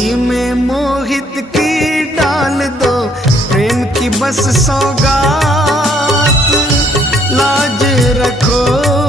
झोली में मोहित की डाल दो प्रेम की बस सौगात, लाज रखो